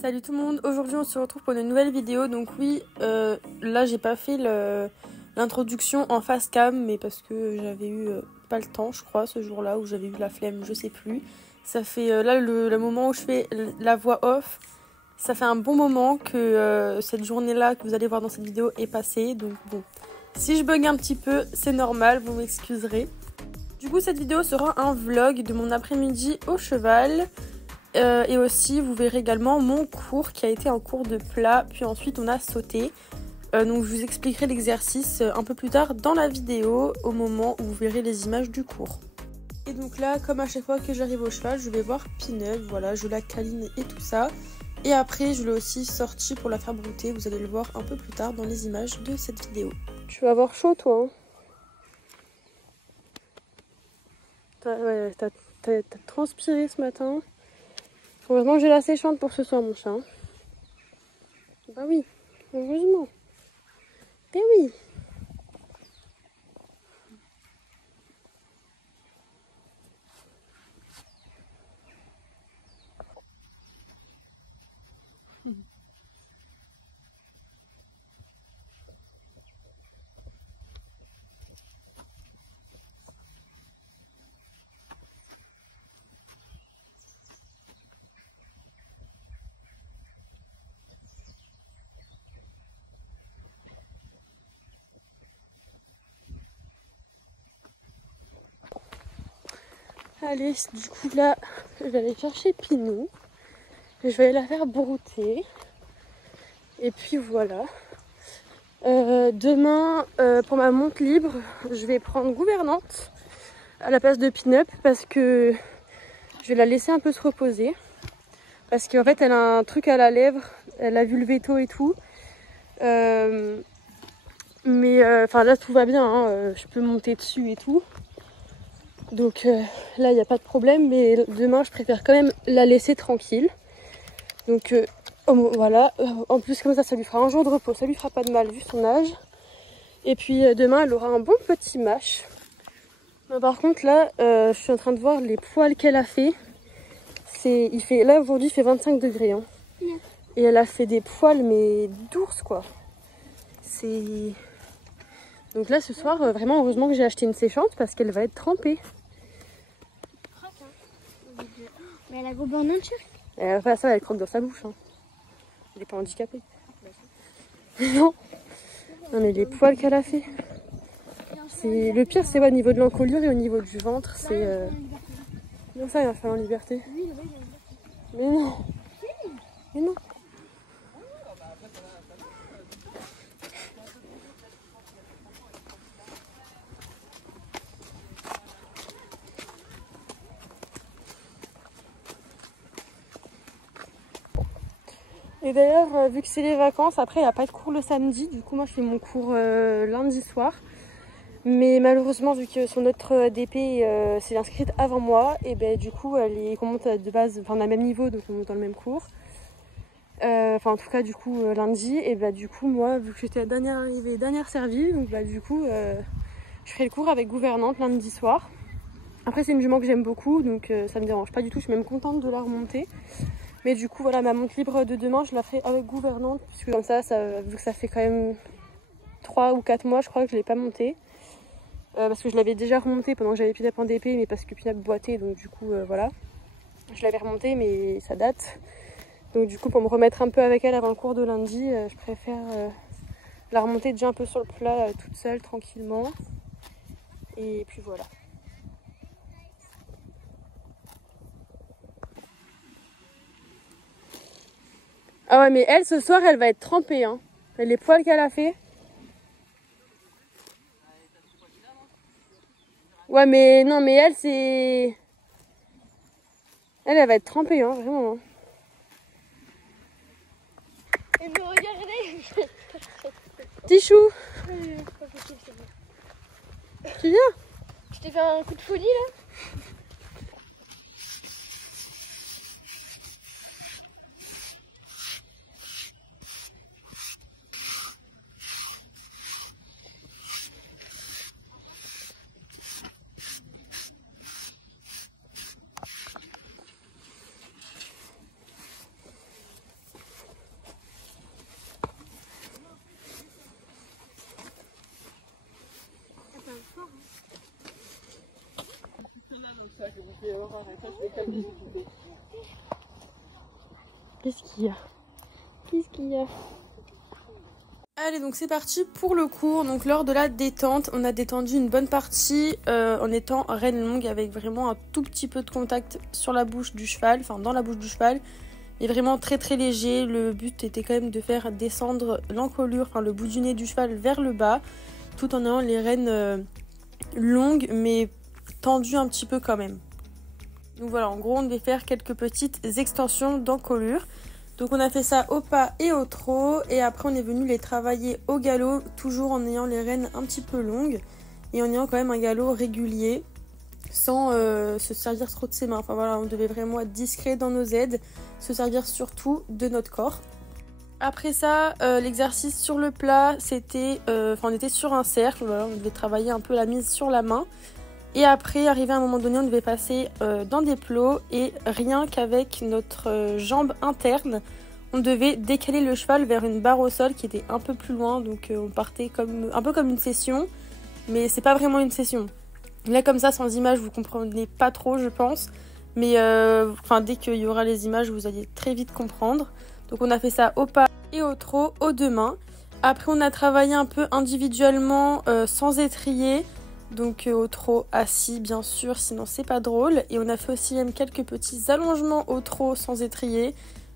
Salut tout le monde, aujourd'hui on se retrouve pour une nouvelle vidéo. Donc oui, là j'ai pas fait l'introduction en face cam, mais parce que j'avais eu pas le temps je crois ce jour là, ou j'avais eu la flemme, je sais plus. Ça fait là le moment où je fais la voix off, ça fait un bon moment que cette journée là que vous allez voir dans cette vidéo est passée. Donc bon, si je bug un petit peu c'est normal, vous m'excuserez. Du coup cette vidéo sera un vlog de mon après-midi au cheval. Et aussi vous verrez également mon cours qui a été un cours de plat, puis ensuite on a sauté. Donc je vous expliquerai l'exercice un peu plus tard dans la vidéo, au moment où vous verrez les images du cours. Et donc là, comme à chaque fois que j'arrive au cheval, je vais voir Pinel, voilà, je la câline et tout ça. Et après je l'ai aussi sortie pour la faire brouter, vous allez le voir un peu plus tard dans les images de cette vidéo. Tu vas avoir chaud toi hein. T'as transpiré ce matin. Heureusement que j'ai la séchante pour ce soir, mon chat. Bah oui, heureusement. Ben oui. Allez, du coup là, je vais aller chercher Pinou. Je vais aller la faire brouter. Et puis voilà. Demain, pour ma monte libre, je vais prendre gouvernante à la place de Pin-Up parce que je vais la laisser un peu se reposer. Parce qu'en fait, elle a un truc à la lèvre. Elle a vu le veto et tout. Mais enfin là, tout va bien. Hein, je peux monter dessus et tout. Donc là il n'y a pas de problème, mais demain je préfère quand même la laisser tranquille. Donc voilà, en plus comme ça lui fera un jour de repos, ça lui fera pas de mal vu son âge. Et puis demain elle aura un bon petit mâche. Par contre là je suis en train de voir les poils qu'elle a fait. Là aujourd'hui il fait 25 degrés hein. Et elle a fait des poils mais d'ours quoi. Donc là ce soir vraiment heureusement que j'ai acheté une séchante parce qu'elle va être trempée. Mais la gouvernante Enfin, ça, elle croque dans sa bouche. Hein. Elle n'est pas handicapée. Non. Non, mais les poils qu'elle a fait. Le pire, c'est au niveau de l'encolure et au niveau du ventre. C'est. Non, ça, il va faire en liberté. Mais non. Mais non. Et d'ailleurs, vu que c'est les vacances, après il n'y a pas de cours le samedi, du coup moi je fais mon cours lundi soir. Mais malheureusement, vu que son autre DP s'est inscrite avant moi, et ben du coup on monte de base, enfin on a le même niveau, donc on monte dans le même cours. Enfin en tout cas du coup lundi, et ben du coup moi, vu que j'étais la dernière arrivée, dernière servie, donc bah du coup je ferai le cours avec gouvernante lundi soir. Après c'est une jument que j'aime beaucoup, donc ça me dérange pas du tout, je suis même contente de la remonter. Mais du coup voilà, ma monte libre de demain je la ferai avec gouvernante, puisque comme ça, vu que ça fait quand même 3 ou 4 mois je crois que je l'ai pas montée. Parce que je l'avais déjà remontée pendant que j'avais Pin-Up en DP, mais parce que Pin-Up boitait, donc du coup voilà. Je l'avais remontée mais ça date. Donc du coup pour me remettre un peu avec elle avant le cours de lundi, je préfère la remonter déjà un peu sur le plat toute seule, tranquillement. Et puis voilà. Ah ouais, mais elle, ce soir, elle va être trempée. Hein. Les poils qu'elle a fait. Ouais, mais non, mais elle, c'est... Elle va être trempée, hein, vraiment. Hein. Et me regardez. Tichou, tu viens? Je t'ai fait un coup de folie là. Qu'est-ce qu'il y a? Qu'est-ce qu'il y a? Allez, donc c'est parti pour le cours. Donc lors de la détente, on a détendu une bonne partie en étant reine longue avec vraiment un tout petit peu de contact sur la bouche du cheval, enfin dans la bouche du cheval, mais vraiment très très léger. Le but était quand même de faire descendre l'encolure, enfin le bout du nez du cheval vers le bas, tout en ayant les rênes longues mais tendues un petit peu quand même. Donc voilà, en gros on devait faire quelques petites extensions d'encolure. Donc on a fait ça au pas et au trot et après on est venu les travailler au galop, toujours en ayant les rênes un petit peu longues et en ayant quand même un galop régulier sans se servir trop de ses mains. Enfin voilà, on devait vraiment être discret dans nos aides, se servir surtout de notre corps. Après ça, l'exercice sur le plat, c'était, on était sur un cercle, voilà, on devait travailler un peu la mise sur la main. Et après, arrivé à un moment donné, on devait passer dans des plots et rien qu'avec notre jambe interne, on devait décaler le cheval vers une barre au sol qui était un peu plus loin. Donc on partait un peu comme une session, mais c'est pas vraiment une session. Là comme ça, sans image, vous comprenez pas trop, je pense. Mais dès qu'il y aura les images, vous allez très vite comprendre. Donc on a fait ça au pas et au trot, aux deux mains. Après, on a travaillé un peu individuellement sans étrier. Donc au trot assis bien sûr, sinon c'est pas drôle. Et on a fait aussi même quelques petits allongements au trot sans étrier.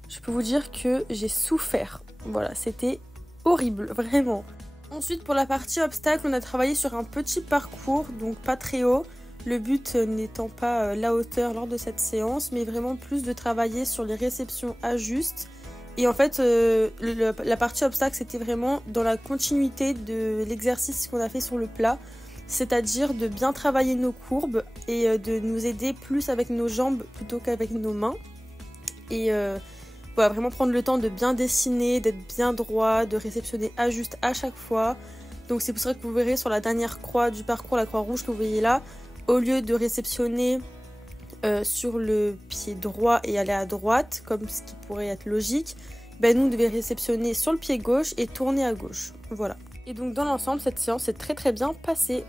Je peux vous dire que j'ai souffert. Voilà, c'était horrible, vraiment. Ensuite pour la partie obstacle, on a travaillé sur un petit parcours, donc pas très haut. Le but n'étant pas la hauteur lors de cette séance, mais vraiment plus de travailler sur les réceptions ajustes. Et en fait, la partie obstacle, c'était vraiment dans la continuité de l'exercice qu'on a fait sur le plat. C'est-à-dire de bien travailler nos courbes et de nous aider plus avec nos jambes plutôt qu'avec nos mains. Et voilà, vraiment prendre le temps de bien dessiner, d'être bien droit, de réceptionner à juste à chaque fois. Donc c'est pour ça que vous verrez sur la dernière croix du parcours, la croix rouge que vous voyez là, au lieu de réceptionner sur le pied droit et aller à droite, comme ce qui pourrait être logique, nous on devait réceptionner sur le pied gauche et tourner à gauche. Voilà. Et donc dans l'ensemble, cette séance est très très bien passée.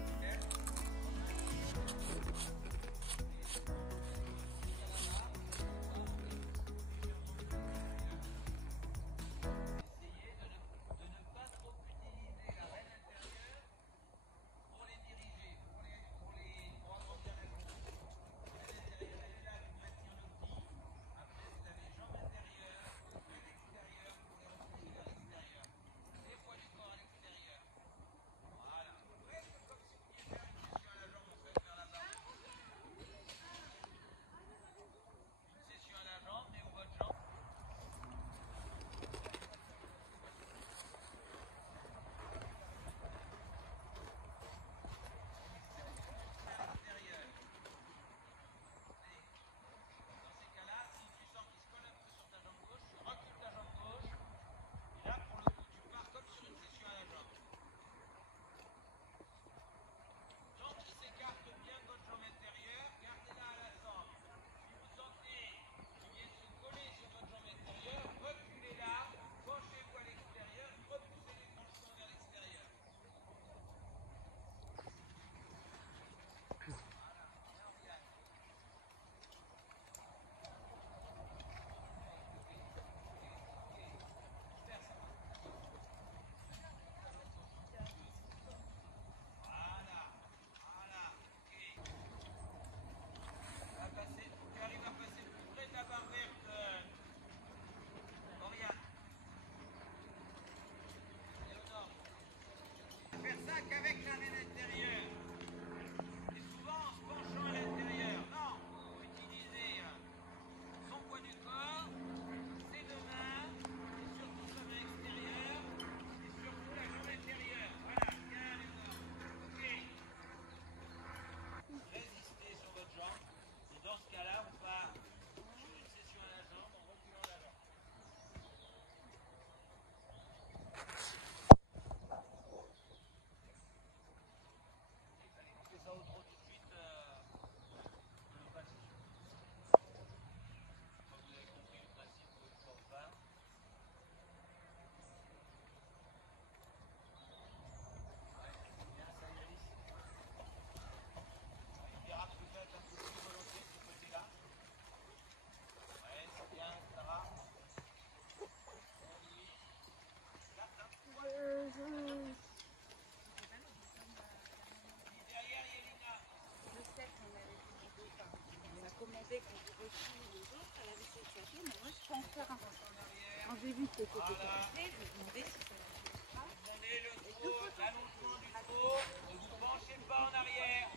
L'allongement du trot, ne vous penchez pas en arrière.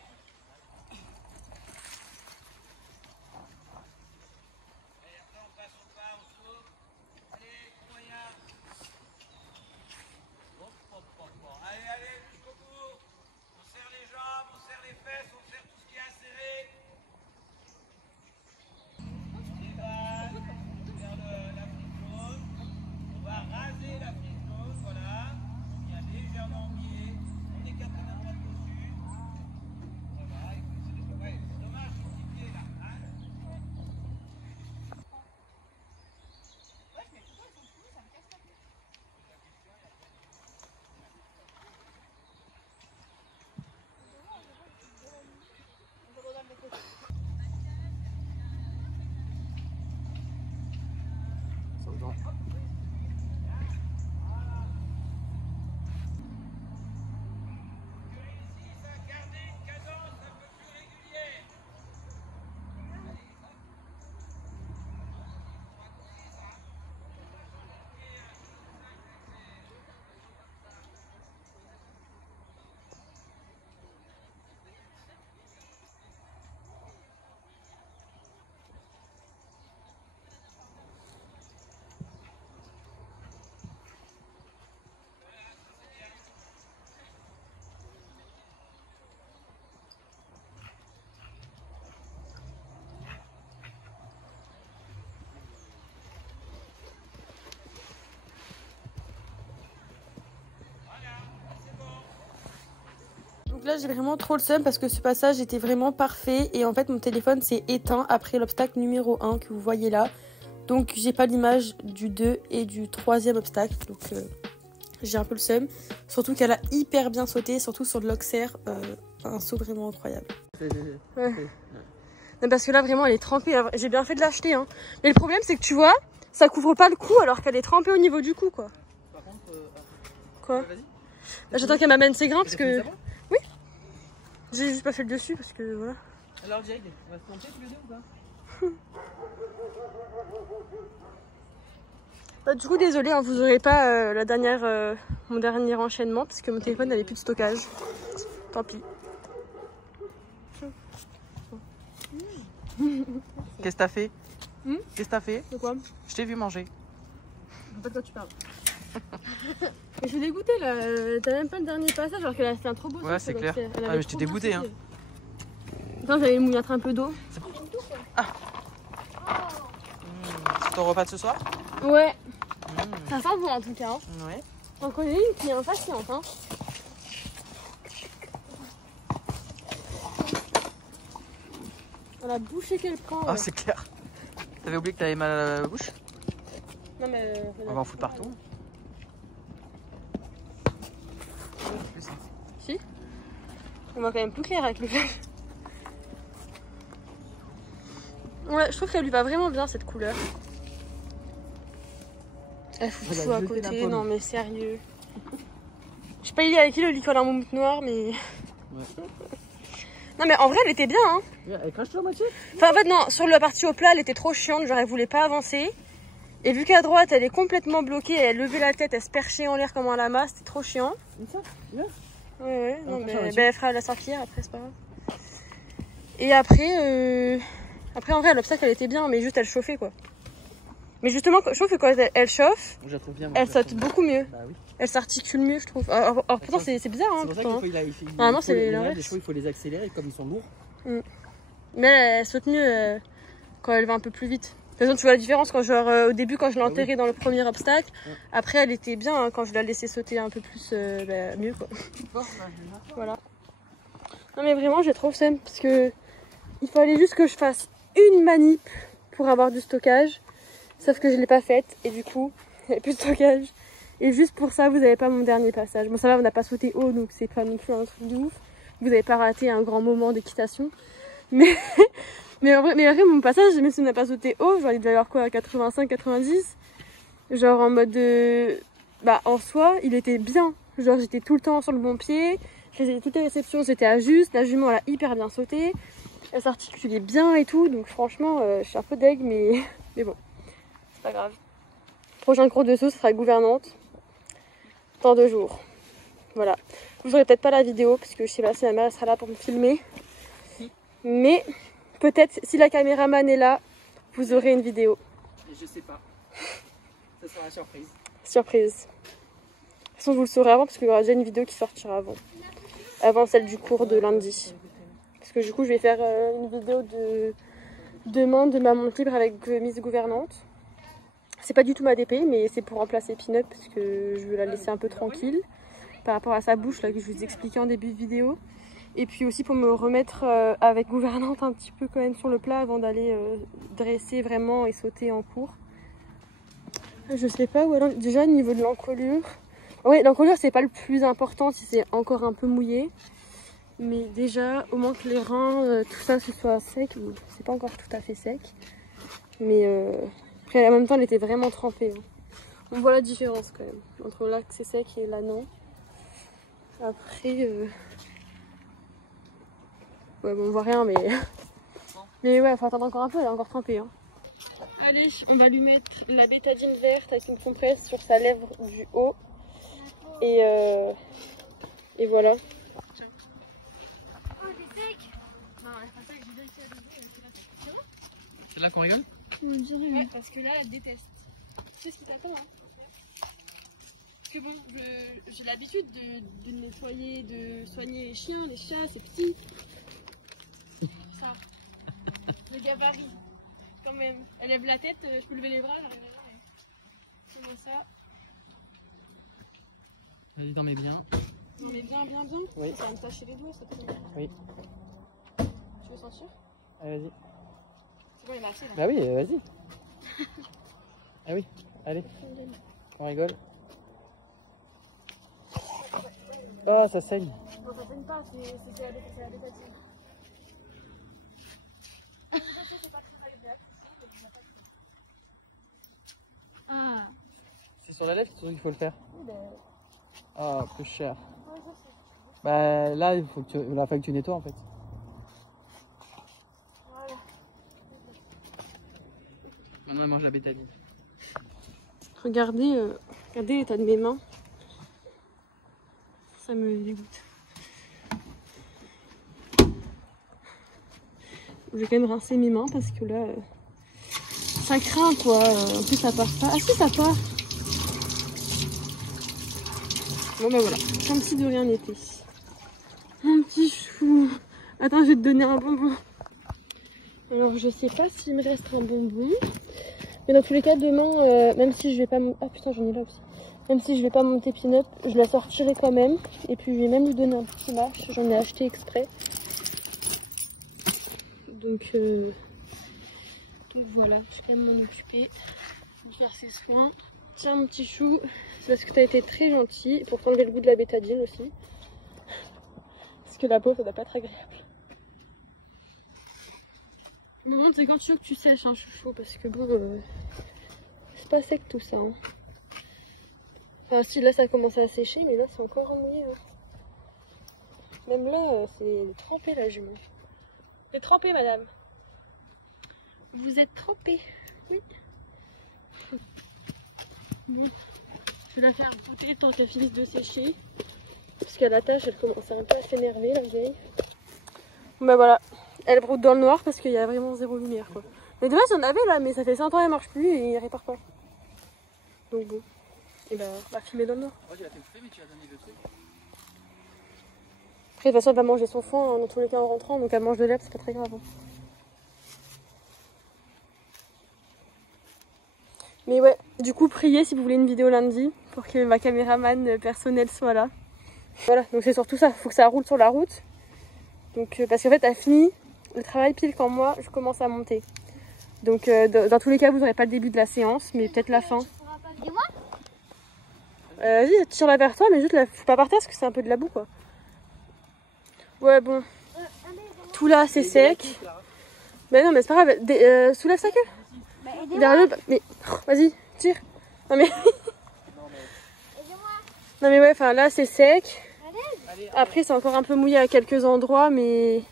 Allez, après on passe au pas, on saute. Allez, moyen. Hop, hop, hop, hop. Allez, allez, jusqu'au bout. On serre les jambes, on serre les fesses, on serre tout ce qui est inséré. Vers la frite jaune. On va raser la frite jaune, voilà. On vient légèrement biais. On est 80 droite dessus. Voilà, ouais, c'est dommage, ce petit pied là. Hein. Gardez une cadence un peu plus régulière. Donc là j'ai vraiment trop le seum parce que ce passage était vraiment parfait et en fait mon téléphone s'est éteint après l'obstacle numéro 1 que vous voyez là. Donc j'ai pas l'image du 2 et du 3e obstacle, donc j'ai un peu le seum. Surtout qu'elle a hyper bien sauté, surtout sur de l'Auxerre, un saut vraiment incroyable. Ouais. Non, parce que là vraiment elle est trempée, j'ai bien fait de l'acheter hein. Mais le problème c'est que tu vois, ça couvre pas le cou alors qu'elle est trempée au niveau du cou quoi. Par contre, Quoi vas-y. Là j'attends qu'elle m'amène ses grains parce que... Oui. J'ai juste pas fait le dessus parce que voilà. Alors Jade, on va se planter tous les deux ou pas? Bah, du coup désolé hein, vous aurez pas mon dernier enchaînement parce que mon téléphone n'avait plus de stockage. Tant pis. Qu'est-ce que t'as fait? Qu'est-ce que t'as fait? De quoi? Je t'ai vu manger. Je sais pas de quoi tu parles. Mais je suis dégoûtée là, t'as même pas le dernier passage alors qu'elle a fait un trop beau Ouais, c'est clair. Ah, mais je t'ai dégoûté hein. Attends, j'allais me mettre un peu d'eau. C'est ton repas de ce soir? Ouais. Ça sent bon en tout cas. Hein. Ouais. J'en connais une qui est impatiente. Hein. La bouchée qu'elle prend. Ah, c'est clair. T'avais oublié que t'avais mal à la bouche? Non mais... On va en foutre partout. Si. On va quand même plus clair avec le flash. Ouais, je trouve qu'elle lui va vraiment bien cette couleur. Elle fout tout à côté, non mais sérieux. Je sais pas il est avec qui le liqueur en moumoute noire mais... Ouais. Non mais en vrai elle était bien hein. Elle crache la moitié. Enfin en fait non, sur la partie au plat elle était trop chiante, genre elle voulait pas avancer. Et vu qu'à droite elle est complètement bloquée, elle levait la tête, elle se perchait en l'air comme un lama, c'était trop chiant. Ouais, non mais elle fera la sortir après c'est pas grave. Et après, en vrai l'obstacle elle était bien mais juste elle chauffait quoi. Mais justement je trouve que quand elle chauffe, je la trouve bien, elle saute beaucoup mieux. Bah oui. Elle s'articule mieux je trouve. Alors pourtant c'est bizarre hein. C'est pour ça qu'il faut, normalement c'est l'inverse. Les chevaux il faut les accélérer comme ils sont lourds. Mais elle saute mieux quand elle va un peu plus vite. De toute façon, tu vois la différence quand au début quand je l'ai enterrée dans le premier obstacle. Après elle était bien hein, quand je la laissais sauter un peu plus mieux quoi. Voilà. Non mais vraiment j'ai trop le seum parce que il fallait juste que je fasse une manip pour avoir du stockage. Sauf que je l'ai pas faite et du coup il n'y avait plus de stockage. Et juste pour ça vous n'avez pas mon dernier passage. Bon ça va, on n'a pas sauté haut donc c'est pas non plus un truc de ouf. Vous n'avez pas raté un grand moment d'équitation. Mais en vrai mon passage, même si on n'a pas sauté haut, genre il devait y avoir quoi, 85-90. Genre en mode en soi il était bien. Genre j'étais tout le temps sur le bon pied. Je faisais toutes les réceptions, c'était à juste. La jument elle a hyper bien sauté. Elle s'articulait bien et tout. Donc franchement je suis un peu deg mais bon. c'est pas grave. Prochain cours de saut, ce sera gouvernante. Dans 2 jours. Voilà. Vous n'aurez peut-être pas la vidéo parce que je sais pas si ma mère sera là pour me filmer. Mais peut-être si la caméraman est là, vous aurez une vidéo. Je sais pas. Ça sera la surprise. Surprise. De toute façon, vous le saurez avant parce qu'il y aura déjà une vidéo qui sortira avant. Avant celle du cours de lundi. Parce que du coup, je vais faire une vidéo de demain de ma montre libre avec Miss Gouvernante. C'est pas du tout ma DP, mais c'est pour remplacer Peanut parce que je veux la laisser un peu tranquille par rapport à sa bouche là que je vous expliquais en début de vidéo. Et puis aussi pour me remettre avec Gouvernante un petit peu quand même sur le plat avant d'aller dresser vraiment et sauter en cours. Je sais pas où alors déjà au niveau de l'encolure. Oui, l'encolure c'est pas le plus important si c'est encore un peu mouillé. Mais déjà au moins que les reins, tout ça ce soit sec. C'est pas encore tout à fait sec. Mais après en même temps elle était vraiment trempée. Hein. On voit la différence quand même entre là que c'est sec et là non. Après ouais bon on voit rien mais ouais faut attendre encore un peu, elle est encore trempée. Hein. Allez, on va lui mettre la bétadine verte avec une compresse sur sa lèvre du haut. Et voilà. Oh, t'es sec. Non, elle est pas sec, j'ai vérifié la vidéo. C'est là qu'on rigole? Ouais, parce que là elle déteste. Tu sais ce qui t'attend hein. Parce que bon, j'ai l'habitude de nettoyer, de soigner les chiens, les chats, c'est petit. Ça. Le gabarit. Quand même. Elle lève la tête, je peux lever les bras, j'arrive à voir. C'est bon ça. Vas-y, t'en mets bien. Non mais bien. Oui. Ça va me tacher les doigts, ça te fait. Oui. Tu veux sentir? Allez, vas-y. C'est bon, il m'a acheté là. Bah oui, vas-y. Ah oui, allez. On rigole. Oh, ça saigne. Non, ça saigne pas, c'est la bétadine. Ah. C'est sur la lèvre qu'il faut le faire. Oui, ben... Ah, peu cher. Ouais, je sais. Bah là, il faut que tu nettoies en fait. Voilà. Maintenant, elle mange la bétadine. Regardez l'état de mes mains. Ça me dégoûte. Je vais quand même rincer mes mains parce que là, ça craint quoi. En plus, ça part pas. Ah si, ça part. Bon bah voilà, comme si de rien n'était. Mon petit chou. Attends, je vais te donner un bonbon. Alors, je sais pas s'il me reste un bonbon. Mais dans tous les cas, demain, même si je vais pas... Ah putain, j'en ai là aussi. Même si je vais pas monter Peanut, je la sortirai quand même. Et puis, je vais même lui donner un petit marche. J'en ai acheté exprès. Donc voilà, je vais quand même m'en occuper. Je vais faire ses soins. Tiens, mon petit chou. C'est parce que tu as été très gentil pour t'enlever le goût de la bétadine aussi. Parce que la peau, ça doit pas être agréable. Le moment, c'est quand tu veux que tu sèches, hein, chouchou, parce que bon, c'est pas sec tout ça. Hein. Enfin, si là, ça a commencé à sécher, mais là, c'est encore mouillé. Hein. Même là, c'est trempé, la jument. Vous êtes trempée, madame. Vous êtes trempée, oui. Bon, je vais la faire goûter tant qu'elle finisse de sécher. Parce qu'à la tâche, elle commence un peu à s'énerver, la vieille. Bon, bah voilà. Elle broute dans le noir parce qu'il y a vraiment zéro lumière quoi. Mais dommage j'en avais là mais ça fait 5 ans elle marche plus et il répare pas. Donc bon. Et bah on va filmer dans le noir. Moi j'ai la fait mais tu as donné le truc. Après de toute façon elle va manger son foin hein, dans tous les cas en rentrant donc elle mange de l'herbe c'est pas très grave. Hein. Mais ouais, du coup priez si vous voulez une vidéo lundi pour que ma caméraman personnelle soit là. Voilà donc c'est surtout ça, faut que ça roule sur la route. Donc parce qu'en fait elle finit le travail pile quand moi je commence à monter. Donc dans tous les cas vous n'aurez pas le début de la séance mais peut-être la fin. Et moi Vas-y tire-la vers toi mais juste la fous pas par terre parce que c'est un peu de la boue quoi. Ouais bon. Tout là c'est sec. Mais non mais c'est pas grave. Soulève sa queue. Bah, Derrière le... Mais vas-y tire. Non mais... non mais ouais enfin là c'est sec. Après c'est encore un peu mouillé à quelques endroits mais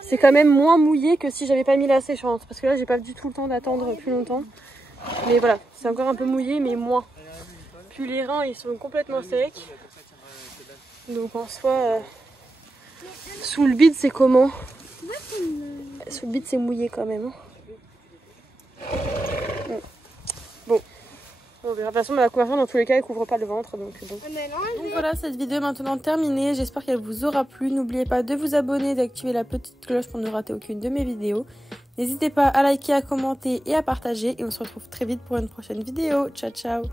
c'est quand même moins mouillé que si j'avais pas mis la séchante parce que là j'ai pas du tout le temps d'attendre plus longtemps Mais voilà, c'est encore un peu mouillé, mais moins. Puis les reins, ils sont complètement secs. Donc en soi, sous le bide, c'est comment? Sous le bide, c'est mouillé quand même. Hein. Bon, on verra. De toute façon, la couverture, dans tous les cas, elle couvre pas le ventre. Donc voilà, cette vidéo est maintenant terminée. J'espère qu'elle vous aura plu. N'oubliez pas de vous abonner, d'activer la petite cloche pour ne rater aucune de mes vidéos. N'hésitez pas à liker, à commenter et à partager. Et on se retrouve très vite pour une prochaine vidéo. Ciao, ciao!